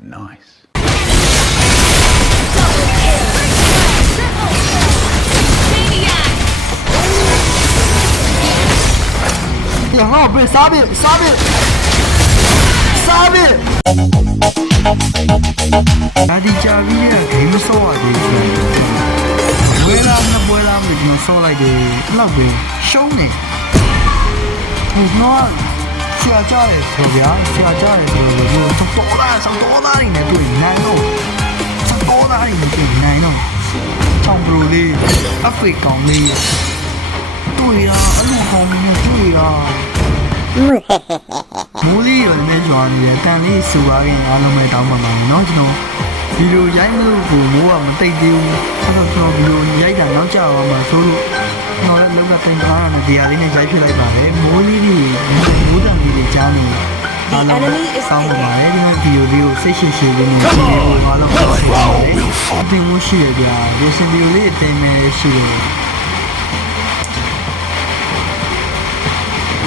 Nice. Yeah, oh, bro, stop it. Daddy Javier, game so ugly. Vuela, no so like the love it. Show me. It's not. ဆရာကြားတယ်ဆိုဗျာဆရာကြားတယ်ဆိုတော့ဒီတော့သားရင်းနဲ့တွေ့နိုင်တော့တော့သားရင်းနဲ့တွေ့နိုင်တော့ချောင်းဘလိုလေးအဖေကောင်လေးတွေ့ရအလူကောင်နဲ့တွေ့ရမိုးလေးရနဲ့ကြွားနေတယ်တန်လေးစူပါရင်အားလုံးပဲတောင်းပန်ပါမယ်เนาะကျွန်တော်ဗီဒီယိုရိုက်လို့ကိုမိုးကမတိတ်သေးဘူးအဲ့တော့ကျွန်တော်ဗီဒီယိုရိုက်တာနောက်ကျသွားမှာဆိုလို့ကျွန်တော်လည်းလောက်ကတင်ထားတာနဲ့ဒီဟာလေးနဲ့ရိုက်ဖြစ်လိုက်ပါတယ်မိုးလေးတွေမိုးတံလေးတွေကြားနေအားလုံးဆောင်းပါတယ်ဒီမှာဗီဒီယိုလေးကိုစိတ်ရှိရှိလေးနဲ့ကြည့်လို့အားလုံးပါပါတယ်အပြင်မိုးရှိရကြရေစင်ဗီဒီယိုလေးအတင်မဲ့ရှိတယ်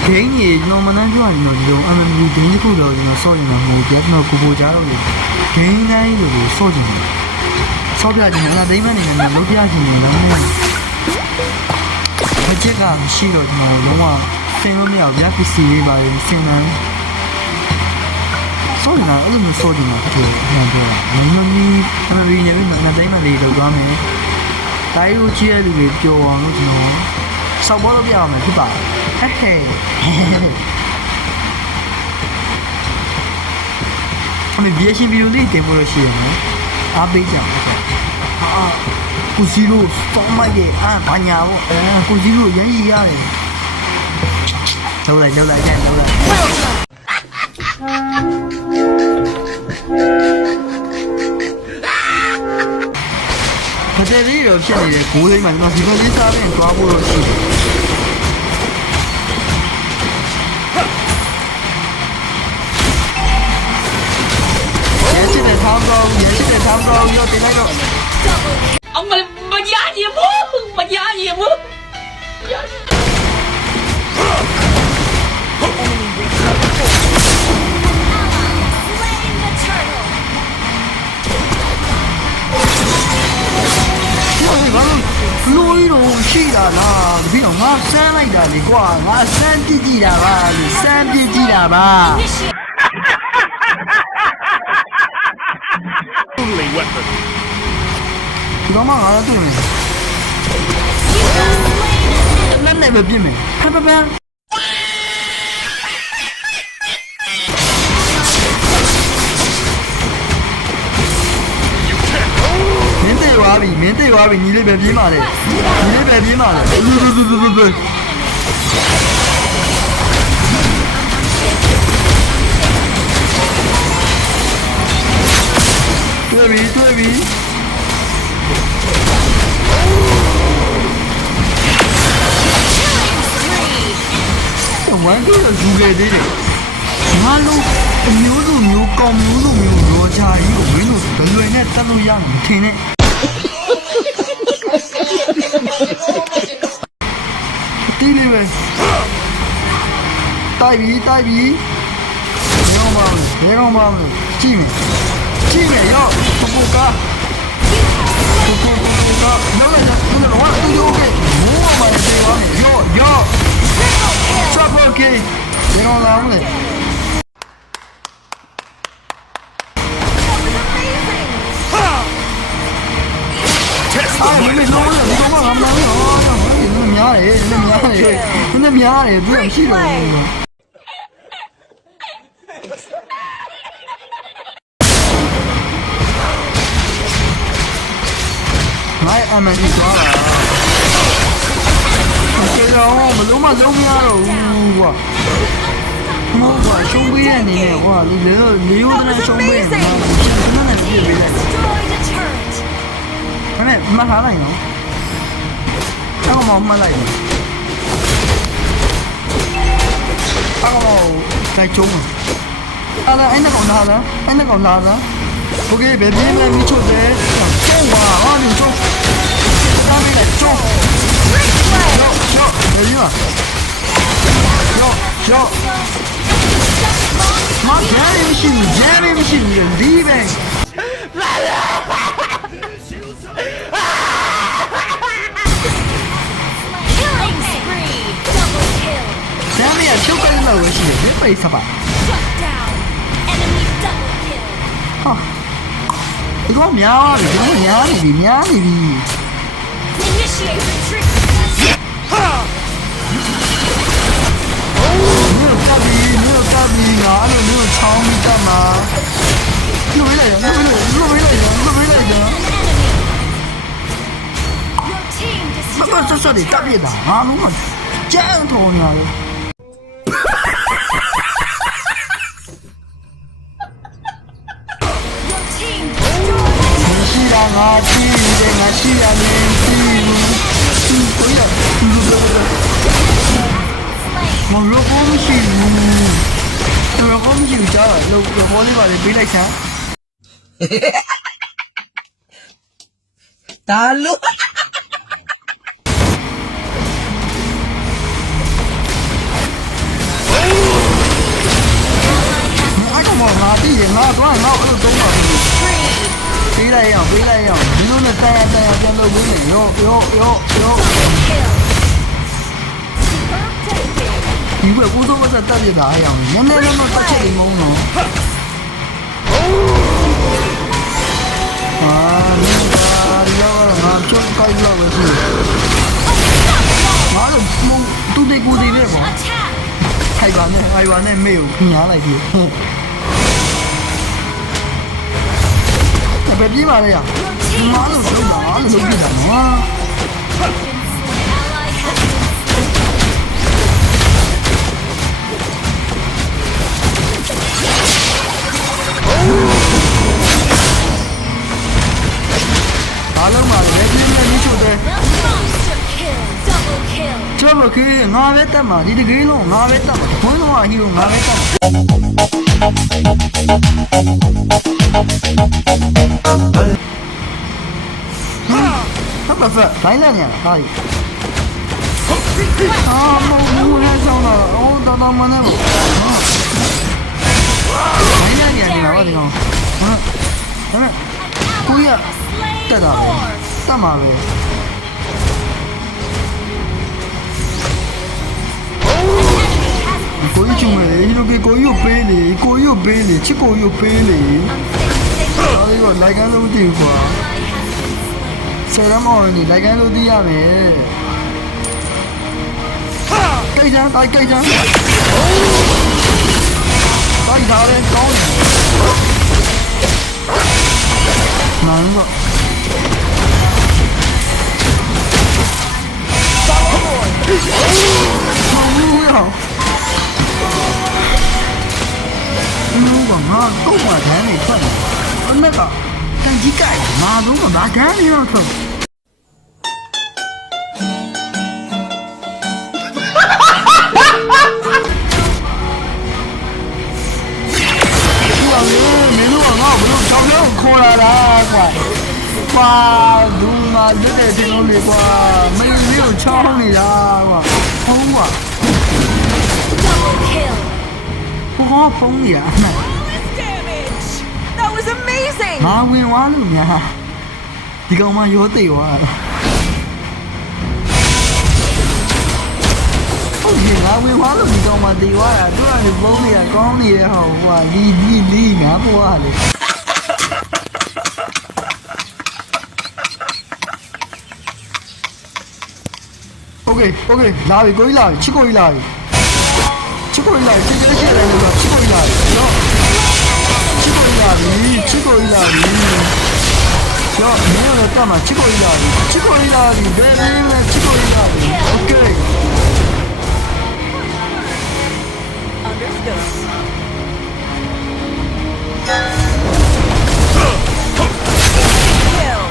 ဂိမ်းကြီးကျွန်တော်မနှမ်းပြောရင်တော့ဒီလို MMU ဂိမ်းတစ်ခုတော့ကျွန်တော်ဆော့နေတာမဟုတ်ဘူးကျွန်တော်ကိုကြားတော့လေဂိမ်းတိုင်းကိုဆော့ကြည့်တယ်ဆော့ပြကြည့်နေတာဒိမန်နေနဲ့လုံးပြကြည့်နေတာအချက်ကမရှိတော့ကျွန်တော်လုံးဝဆင်းလို့မရဘူးဗျာ PC လေးပါရင်ဆင်းတယ်ဆော့နေတာအဲ့လိုမျိုးဆော့နေတာပြောတယ်ပြောတာမင်းမီနဲ့မဒိမန်လေးတော့သွားမယ်တိုင်းကိုကြည့်ရလူတွေပျော်အောင်လို့ကျွန်တော်ဆောက်ပေါ်လို့ပြအောင်မယ်ဖြစ်ပါဟဲ့အမေဒီရှင်ဗီဒီယိုလေးတင်ဖို့လို့ရှိရမယ်အားပေးကြပါကိုစီလိုစောင်းလိုက်ရဲ့ဘာညာပေါ့ကိုစီလိုရမ်းရည်ရတယ်လောက်လိုက်လောက်တဲ့လေးတော့ဖြစ်နေတယ်ကိုလေးမှကျွန်တော်ဒီလိုလေးစားပြီးသွားဖို့လို့ရှိတယ်也是得差不多要点那个。我压你不，我压你不。路一路去了啦，比如我山来的的话，我山地地的吧，山地地的吧。ဒီကောင်မငါတော့တွေ့မယ်လက်နဲ့ပဲပြစ်မယ်ဟပပန်းမင်းတေသွားပြီညီလေးပဲပြေးมาလေတွေ့ပြီဝမ်းကြီးတော့ယူခဲ့သေးတယ်ငါလုံးအမျိုးစုမျိုးကောင်းမျိုးစုမျိုးရောချာကြီးကိုမင်းတို့လွယ်နဲ့တတ်လို့ရမှာမထင်နဲ့တီးလေးပဲတိုက်ပြီရောင်းပါမယ်ကြည့်မယ်ရောပုကာနော်လည်းတော့တူတူကမိုးပါလေရောTrouble okay. You don't allow it. I'm aမလုံးမလုံးမရတော့ဘူးကွာမဟုတ်ပါရှုံးပေးတဲ့အနေနဲ့ကွာလေဦးတဲ့ရှုံးပေးနေတာကျွန်တော်လည်းပြည့်ပေးတယ်အဲ့နဲ့မှတ်ထားလိုက်နော်အောက်မှာမှတ်လိုက်အောက်မှာကြိုက်ကျုံးအဲ့ဒါအဲ့နဲ့ကောင်လာလားโอเคဘယ်ပြင်းလဲမိချို့တယ်ကျုံးပါဟာဒီကျုံးတာမင်းလည်းကျုံးyo, မဂျာရီမရှိဘူးဂျာရီမရှိဘူးဒီပဲ Killing spree. Double kill. ဂျာရီကချုပ်ကိုင်းလို့ပဲရှိတယ်ပိတ်စပါ Shut down. Enemy double kill. ဟာဒီကောင်များပြီဒီကောင်များနေပြီ Initiate retreat. မြို့ကပ်ပြီးငါအဲ့လိုမျိုးချောင်းတက်မှာလွတ်လိုက်ရ An enemy. Your team မမ destroyed. ဆက်တက်ပြစ်တာငါလုံးဝကြမ်းထုံနေရတယ် Your team destroyed. ရှိတာငါကြည့်တယ်ငါရှိရနေပြီကိုရမလို့ဘောမရှိဘူးတော်ကောင်းမရှိဘူးကြားလို့ဘောလေးပါလေပေးလိုက်စမ်း Talo. အဲ့ကောင်ငါတည်ရငါတော့ငါ့ကိုသုံးပါဘူး Free. ပေးလိုက်ရအောင်ဒီလိုနဲ့တန်ရပြန်လုပ်ပြီးရော Double kill. Superb taking. ဒီဘက်ကိုသုံးမဆက်တက်ပြတာအဲ့အောင်နည်းနည်းတော့တက်ချက်နေမုန်းတော့အာငါချွတ်ကိုင်းလို့ပဲရှိငါတို့တူတေကူတေလေးပေါ့ Attack. ခိုင်ပါနဲ့မေကိုခညားလိုက်ပြီအပဲပြေးပါလေရ Your team ငါတို့ဆုံးတာငါတို့လုပ်ပြတာနော် been slain. Ally has been slain. အားလုံးပါလေပြင်းပြင်းလေးချို့တယ် Monster kill. Double kill. ကျမကငါပဲတက်မှာဒီတကယ်လုံးငါပဲတက်မှာဘုန်းတော်အဟီကိုငါပဲတက်မှာဟာဘာဖက်တိုင်းလာညာဟာဒီအာမဟုတ်ဘူးလဲဆောင်တော့အော်တော်မနဲ့ပါတိုင်းလာညာနေတာပါဒီကောင်ဟမ်ကိုရ Slain တက်တာပဲ more. တက်မှာပဲကိုကြီးချုံလေဒီလိုကိုကြီးပေးလေချစ်ကိုကြီးပေးလေအဲ့ဒီကလိုက်ကန်လို့မသိဘူးကွာဆယ်ရမော်နေလိုက်ကန်လို့သိရမယ်ကိတ်ကြမ်းတိုက်ထားတယ်ကောင်းနန်းကငါတော့မှတန်းနေထွက်တယ်။အဲ့ကတန်ကြီးကငါတော့မှတန်းနေတော့ထွက်မင်းတို့ကငါ့ဘလို့ကြောင်ကြောင်ခေါ်လာတာကွာ။ပါဒူမာတဲ့တဲ့လုံးလေးကွာမင်းလေးကိုချောင်းနေတာကွာ။ဟုတ်ကွာ Double kill. ဘာဖုန်းကြီးอ่ะ Damage! That was amazing! ငါဝင်သွားလို့များဒီကောင်မရောသိသွားတာဟုတ်ကဲ့ငါဝင်သွားလို့ဒီကောင်မသိသွားတာသူကလည်းဘုံနေရကောင်းနေတဲ့ဟောကွာလီငါပွားလေโอเคလာပြီကိုကြီးလာပြီချစ်ကိုကြီးလာပြီချစ်ကိုကြီးတယ်လို့ချစ်ကိုကြီးလာပြီနော်ချစ်ကိုကြီးလာပြီရောမင်းတို့တက်မှာချစ်ကိုကြီးလာပြီဘယ်လိုလဲချစ်ကိုကြီးလာပြီโอเค Understood.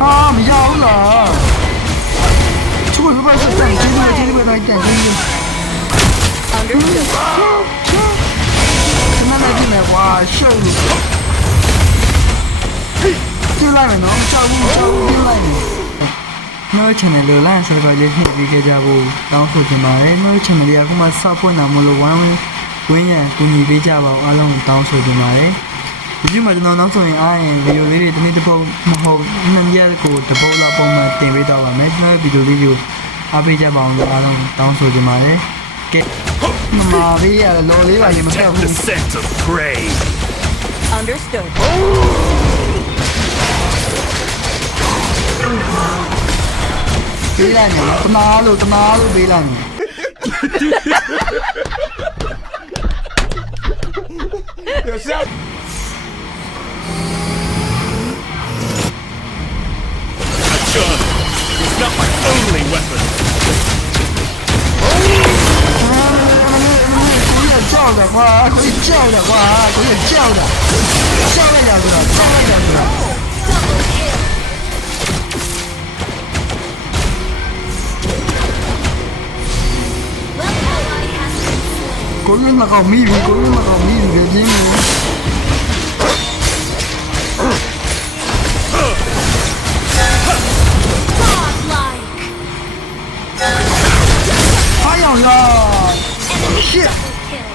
ဟာမရဘူးလားချစ်ကိုကြီးဘာဆက်တယ်ကျေးဇူးပဲတိုင်းတယ်ကျေးဇူး Understood. ခဏလေးကြည့်မယ်ကွာရှုပ်လို့ကြည့်လိုက်မယ်နော်ကြောက်ဘူးကြည့်လိုက်မယ်နော် channel လိုလိုက်ဆက်ကြလေးနှိပ်ပြီးကြဖို့တောင်းဆိုချင်ပါတယ်နော် channel လေးကအခုမှစဖွင့်တာမလို့ဝိုင်း ဝင်းရန်ကူညီပေးကြပါအောင်အားလုံးတောင်းဆိုချင်ပါတယ်ဒီလိုမှကျွန်တော်နောက်ဆိုရင်အားရင်ဗီဒီယိုလေးတွေတစ်နေ့တစ်ပုတ်မဟုတ်နှစ်ရက်ကိုတစ်ပုတ်လောက်ပုံမှန်တင်ပေးတော့ပါမယ်ကျွန်တော်ဗီဒီယိုလေးကိုအားပေးကြပါအောင်အားလုံးတောင်းဆိုချင်ပါတယ်ကဲမဘေးရလော်လေးပါရင်မဆက်ဘူး The scent of prey. Understood. ပေးလိုက်မယ်တနာလို့ပေးလိုက်မယ် A gun is not my only weapon. ကိုရကြောက်တယ်ကွာကိုရကြောက်တယ်ကွာကိုရကြောက်တယ်ကြောက်လိုက်တာဆိုတာကြောက်လိုက်တာဆိုတာ Double kill. Well, ally has been slain. ကိုရမကောင်မိပြီကိုရမကောင်မိပြီပြင်းနေ Godlike. အားရောင်ရ Enemy Shit. double kill.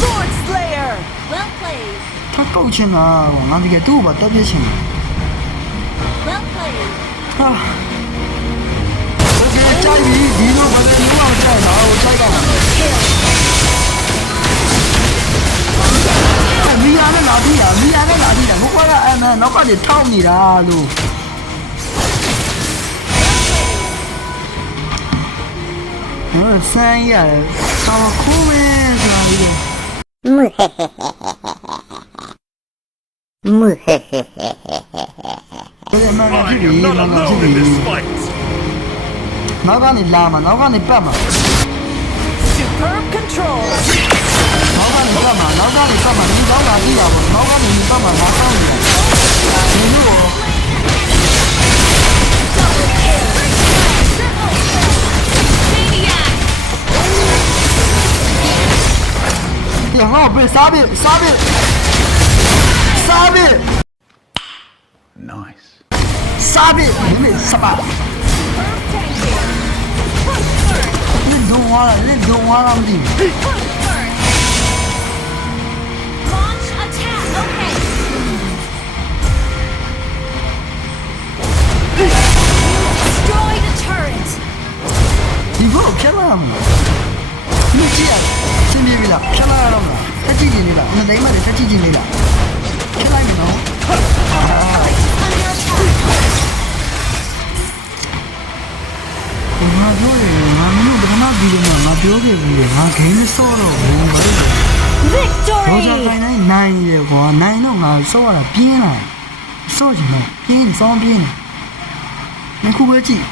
Sword Slayer. Well played. ထပ်ကောက်ချင်တာငါတကယ်သူ့ဘာတက်ပြချင် Well played. ဟာโอเคကြိုက်ပြီဒီလိုဘာလဲလို့အောင်ကြိုက်တာဟိုကြိုက်တာမီယာနဲ့လာပြီလားမီယာနဲ့လာပြီလားဘကွာကအမန်နောက်ကနေထောက်နေတာလို့ဆန်းရတယ်ဆောင်းခိုးမယ်ဆိုတာဒီလိုဘယ်မှာ I ဖြစ်ပြီ am not ဘာဖြစ် alone ပြီ in this fight. နောက်ကနေလာမှာနောက်ကနေပတ်မှာ Superb control. နောက်ကနေပတ်မှာနောက်ကနေပတ်မှာဒီကောင်းလာပြီလားပေါ့နောက်ကနေပတ်မှာငါကောင်းနေတာဒီလို Double kill. Triple kill. Maniac. ညဟောပဲစားပြီ Nice. စားပြီဒီမေစပါ Superb tanking. Push first. လက်တော့ဝါလာမသိဘူး Push first. Launch attack. Okay. Destroy the turret. ဒီဘောဖြတ်လာမှာမကြည့်ရစင်းပြေပြီလားဖြတ်လာရတော့မလားတက်ကြည့်နေလားနှစ်တိုင်းမှလည်းတက်ကြည့်နေလားဖြတ်လိုက်မယ်နော် Under attack. ငါပြောတယ်ငါမျိုးပထမဗီဒီယိုမှာငါပြောခဲ့ပြီးတယ်ငါဂိမ်းနဲ့ဆော့တော့ဘူးဘာလို့လဲဘောဇာ Victory. ခိုင်နိုင်ရကွာနိုင်တော့ငါဆော့ရတာပြင်းလာဆော့ချင်တော့ပြင်းစောင်းပြင်းနေခုပဲကြည့်